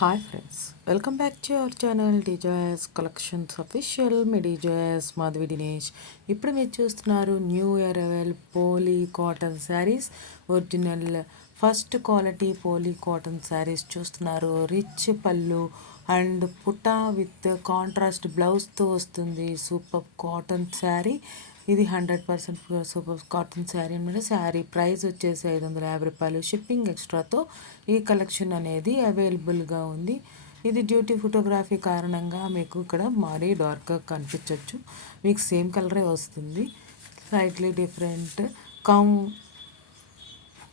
Hi friends, welcome back to our channel డిజాయస్ collections official. మీ డిజాయస్ మాధవి దినేష్. ఇప్పుడు మీరు చూస్తున్నారు న్యూ ఇయర్ అవైల్ poly cotton saris. Original first quality poly cotton saris చూస్తున్నారు. రిచ్ పళ్ళు అండ్ పుటా విత్ కాంట్రాస్ట్ బ్లౌజ్తో వస్తుంది. సూపర్ కాటన్ శారీ ఇది 100% సూపర్ కాటన్ శారీ అనమాట. శారీ ప్రైస్ వచ్చేసి 550 రూపాయలు. షిప్పింగ్ ఎక్స్ట్రాతో ఈ కలెక్షన్ అనేది అవైలబుల్గా ఉంది. ఇది డ్యూటీ ఫోటోగ్రఫీ కారణంగా మీకు ఇక్కడ మరీ డార్క్గా కనిపించవచ్చు. మీకు సేమ్ కలరే వస్తుంది, slightly different.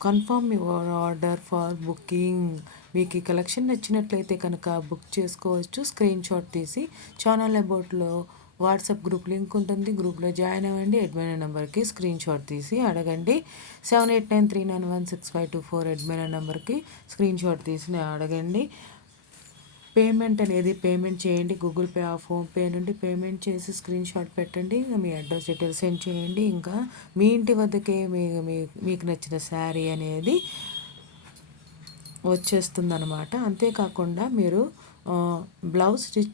Confirm your order for booking. మీకు ఈ కలెక్షన్ నచ్చినట్లయితే కనుక బుక్ చేసుకోవచ్చు. స్క్రీన్ షాట్ తీసి ఛానల్ అబౌట్లో వాట్సాప్ గ్రూప్ లింక్ ఉంటుంది, గ్రూప్లో జాయిన్ అవ్వండి. అడ్మిన్ నెంబర్కి స్క్రీన్ షాట్ తీసి అడగండి. 7893916524 అడ్మిన్ నెంబర్కి స్క్రీన్ షాట్ తీసి అడగండి. పేమెంట్ అనేది పేమెంట్ చేయండి. గూగుల్ పే ఫోన్పే నుండి పేమెంట్ చేసి స్క్రీన్ షాట్ పెట్టండి. మీ అడ్రస్ డీటెయిల్స్ సెండ్ చేయండి. ఇంకా మీ ఇంటి వద్దకే మీకు నచ్చిన శారీ అనేది వచ్చేస్తుందన్నమాట. అంతేకాకుండా మీరు బ్లౌజ్ స్టిచ్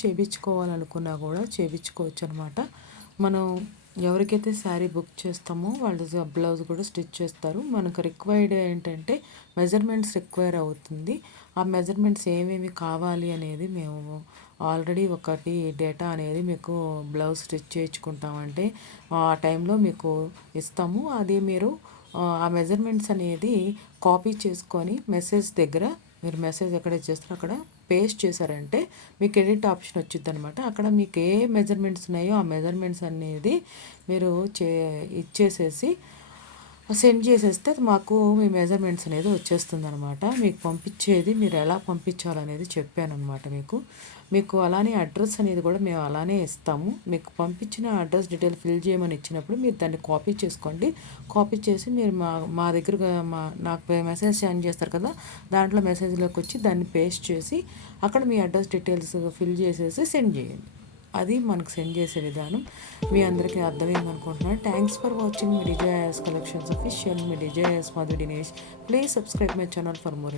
చేయించుకోవాలనుకున్నా కూడా చేయించుకోవచ్చు అనమాట. మనం ఎవరికైతే శారీ బుక్ చేస్తామో వాళ్ళు బ్లౌజ్ కూడా స్టిచ్ చేస్తారు. మనకు రిక్వైర్డ్ ఏంటంటే మెజర్మెంట్స్ రిక్వైర్ అవుతుంది. ఆ మెజర్మెంట్స్ ఏమేమి కావాలి అనేది మేము ఆల్రెడీ ఒకటి డేటా అనేది మీకు బ్లౌజ్ స్టిచ్ చేయించుకుంటామంటే ఆ టైంలో మీకు ఇస్తాము. అది మీరు ఆ మెజర్మెంట్స్ అనేది కాపీ చేసుకొని మీరు మెసేజ్ ఎక్కడ చేస్తారో అక్కడ పేస్ట్ చేశారంటే మీకు ఎడిట్ ఆప్షన్ వచ్చింది అనమాట. అక్కడ మీకు ఏ మెజర్మెంట్స్ ఉన్నాయో ఆ మెజర్మెంట్స్ అనేది మీరు ఇచ్చేసేసి సెండ్ చేసేస్తే మాకు మీ మెజర్మెంట్స్ అనేది వచ్చేస్తుంది అనమాట. మీకు పంపించేది మీరు ఎలా పంపించాలనేది చెప్పాను అనమాట. మీకు అలానే అడ్రస్ అనేది కూడా మేము అలానే ఇస్తాము. మీకు పంపించిన అడ్రస్ డీటెయిల్ ఫిల్ చేయమని ఇచ్చినప్పుడు మీరు దాన్ని కాపీ చేసుకోండి. కాపీ చేసి మీరు మా దగ్గర నాకు మెసేజ్ సెండ్ చేస్తారు కదా, దాంట్లో మెసేజ్లోకి వచ్చి దాన్ని పేస్ట్ చేసి అక్కడ మీ అడ్రస్ డీటెయిల్స్ ఫిల్ చేసేసి సెండ్ చేయండి. అది మనకు సెండ్ చేసే విధానం. మీ అందరికీ అర్థమైంది అనుకుంటున్నాను. థ్యాంక్స్ ఫర్ వాచింగ్ మీ డిజాయస్ కలెక్షన్స్ అఫీషియల్. మీ డిజాయస్ Madhavi Dinesh. Please subscribe my channel for more.